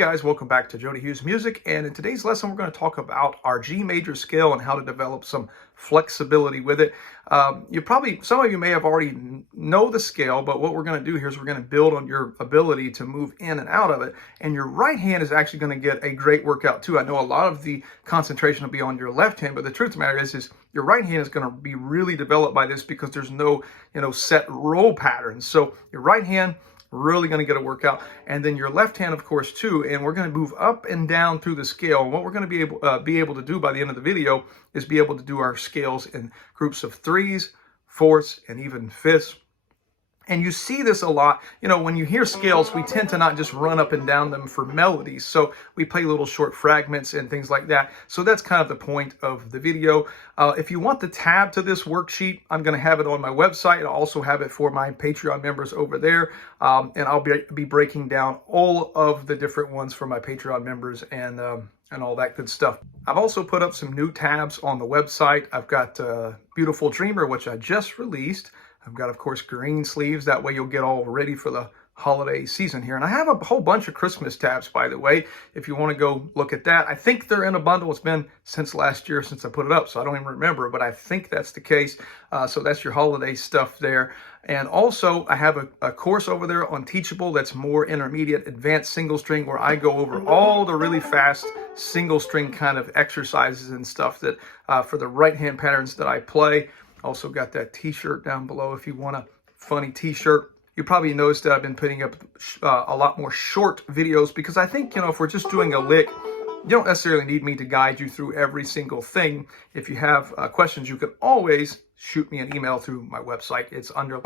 guys, welcome back to Jody Hughes Music, and in today's lesson we're going to talk about our G major scale and how to develop some flexibility with it. Some of you may have already know the scale, but what we're going to do here is we're going to build on your ability to move in and out of it, and your right hand is actually going to get a great workout too. I know a lot of the concentration will be on your left hand, but the truth of the matter is your right hand is going to be really developed by this because there's no set roll patterns. So your right hand really going to get a workout, and then your left hand of course too, and we're going to move up and down through the scale. And what we're going to be able to do by the end of the video is be able to do our scales in groups of threes, fourths, and even fifths. And you see this a lot, when you hear scales, we tend to not just run up and down them for melodies. So we play little short fragments and things like that. So that's kind of the point of the video. If you want the tab to this worksheet, I'm going to have it on my website. I'll also have it for my Patreon members over there. And I'll be breaking down all of the different ones for my Patreon members and all that good stuff. I've also put up some new tabs on the website. I've got Beautiful Dreamer, which I just released. I've got, of course, green sleeves. That way you'll get all ready for the holiday season here. And I have a whole bunch of Christmas tabs, by the way, if you want to go look at that. I think they're in a bundle. It's been since last year since I put it up, so I don't even remember, but I think that's the case. So that's your holiday stuff there. And also, I have a course over there on Teachable that's more intermediate, advanced single string, where I go over all the really fast single string kind of exercises and stuff that for the right hand patterns that I play. Also got that t-shirt down below if you want a funny t-shirt. You probably noticed that I've been putting up a lot more short videos because I think, if we're just doing a lick, you don't necessarily need me to guide you through every single thing. If you have questions, you can always shoot me an email through my website. It's under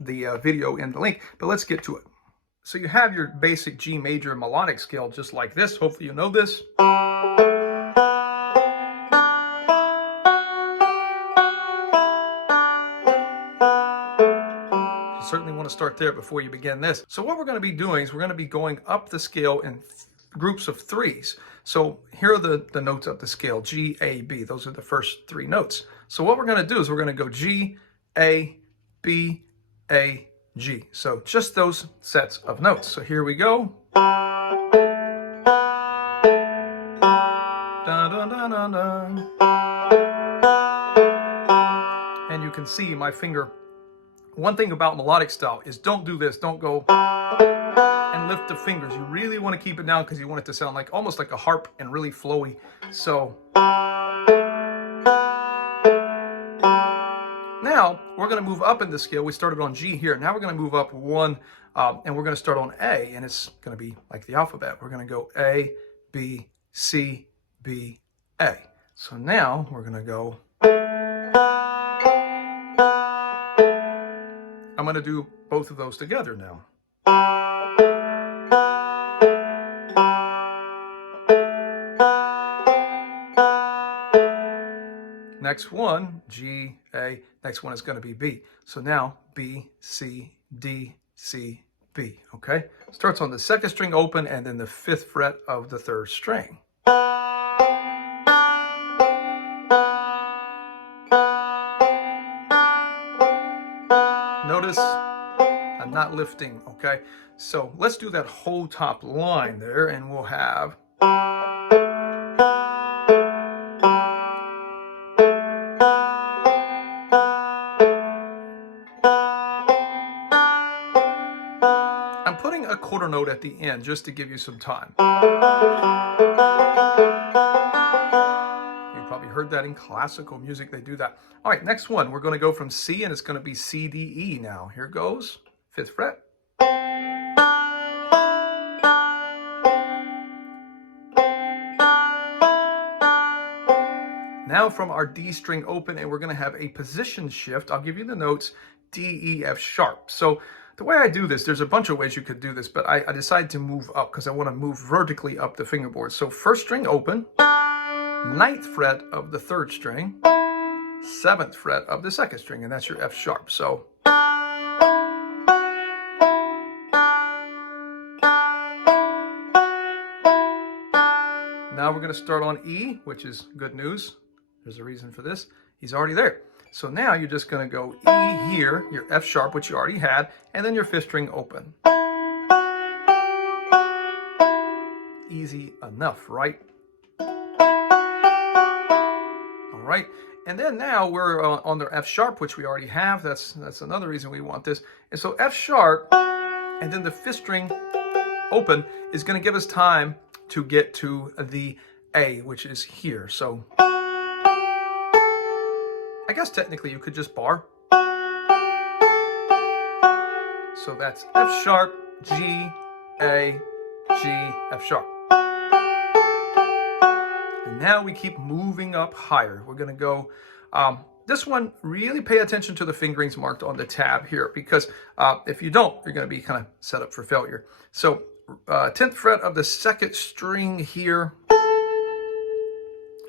the video in the link, but let's get to it. So you have your basic G major melodic scale just like this. Hopefully you know this. Certainly want to start there before you begin this. So what we're going to be doing is we're going to be going up the scale in groups of threes. So here are the notes of the scale, G, A, B. Those are the first three notes. So what we're going to do is we're going to go G, A, B, A, G. So just those sets of notes. So here we go. Da, da, da, da, da. And you can see my finger. One thing about melodic style is don't do this. Don't go and lift the fingers. You really want to keep it down because you want it to sound like almost like a harp and really flowy. So now we're going to move up in the scale. We started on G here. Now we're going to move up one and we're going to start on A, and it's going to be like the alphabet. We're going to go A, B, C, B, A. So now we're going to go. I'm going to do both of those together now. Next one, G, A. Next one is going to be B. So now B, C, D, C, B. Okay? Starts on the second string open and then the fifth fret of the third string. Notice I'm not lifting, okay? So let's do that whole top line there, and we'll have. I'm putting a quarter note at the end just to give you some time. Heard that in classical music, they do that. All right, next one, we're going to go from C, and it's going to be C, D, E now. Here goes, fifth fret. Now from our D string open, and we're going to have a position shift. I'll give you the notes, D, E, F sharp. So the way I do this, there's a bunch of ways you could do this, but I decided to move up because I want to move vertically up the fingerboard. So first string open. Ninth fret of the third string, seventh fret of the second string, and that's your F sharp. So now we're going to start on E, which is good news. There's a reason for this. He's already there. So now you're just going to go E here, your F sharp, which you already had, and then your fifth string open. easy enough, right? All right. And then now we're on the F sharp, which we already have. That's another reason we want this. And so F sharp, and then the fifth string open is going to give us time to get to the A, which is here. So I guess technically you could just bar. So that's F sharp, G, A, G, F sharp. And now we keep moving up higher. We're going to go, this one, really pay attention to the fingerings marked on the tab here, because if you don't, you're going to be kind of set up for failure. So 10th fret of the second string here.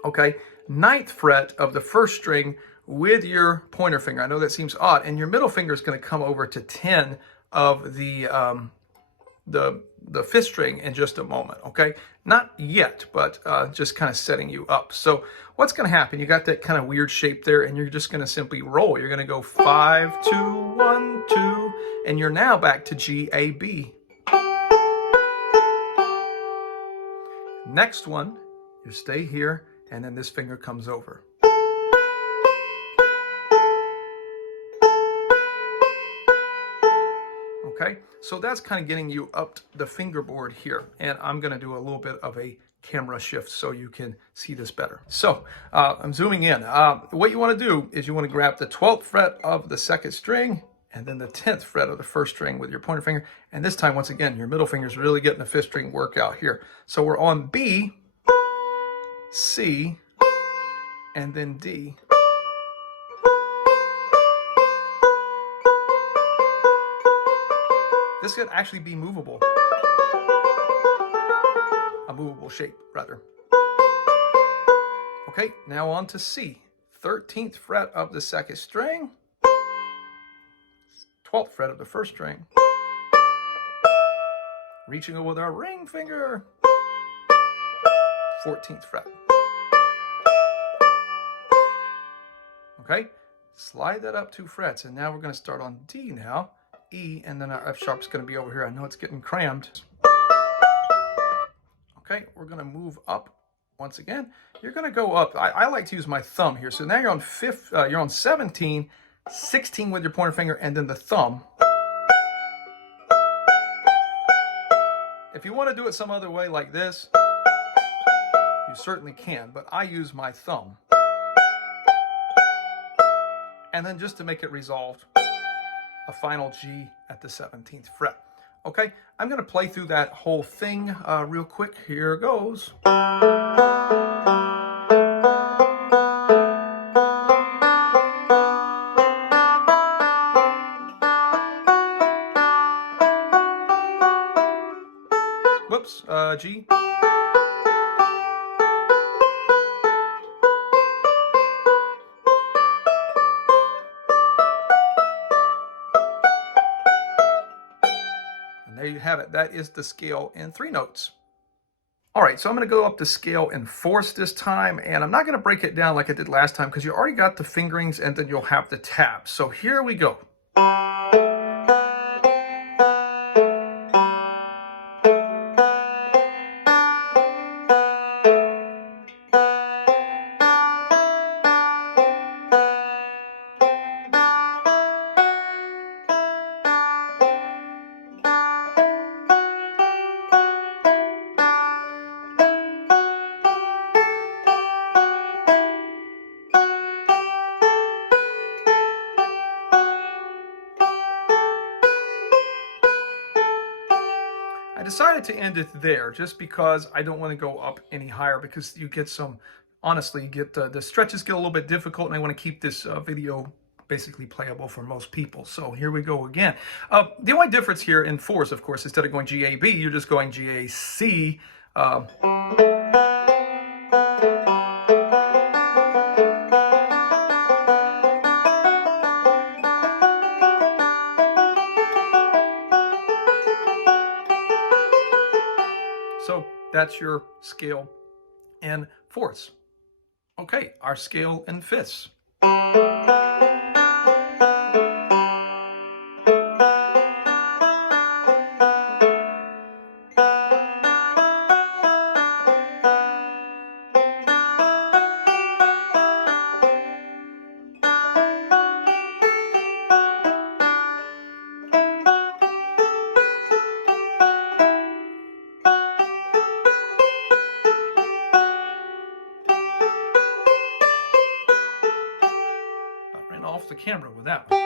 Okay, 9th fret of the first string with your pointer finger. I know that seems odd, and your middle finger is going to come over to 10 of the fifth string in just a moment. Okay, not yet, but just kind of setting you up. So what's going to happen? You got that kind of weird shape there, and you're just going to simply roll. You're going to go 5, 2, 1, 2, and you're now back to G, A, B. Next one, you stay here, and then this finger comes over. Okay, so that's kind of getting you up the fingerboard here, and I'm going to do a little bit of a camera shift so you can see this better. So I'm zooming in. What you want to do is you want to grab the 12th fret of the second string and then the 10th fret of the first string with your pointer finger, and this time, once again, your middle finger is really getting the fifth string workout here. So we're on B, C, and then D. This could actually be movable. A movable shape, rather. Okay, now on to C. 13th fret of the second string. 12th fret of the first string. Reaching over with our ring finger. 14th fret. Okay, slide that up 2 frets, and now we're going to start on D now. E, and then our F sharp is going to be over here. I know it's getting crammed. Okay, we're going to move up once again. You're going to go up. I like to use my thumb here. So now you're on you're on 17, 16 with your pointer finger, and then the thumb. If you want to do it some other way like this, you certainly can, but I use my thumb. And then just to make it resolved, a final G at the 17th fret. Okay, I'm going to play through that whole thing real quick. Here goes. Whoops, G. There you have it. That is the scale in 3 notes. All right, so I'm going to go up the scale in fourths this time, and I'm not going to break it down like I did last time because you already got the fingerings and then you'll have the tabs. So here we go. I decided to end it there just because I don't want to go up any higher, because you get some, honestly, the stretches get a little bit difficult, and I want to keep this video basically playable for most people. So here we go again. The only difference here in fourths, of course, instead of going G-A-B, you're just going G-A-C. So that's your scale in fourths. Okay, our scale in fifths. camera with that one.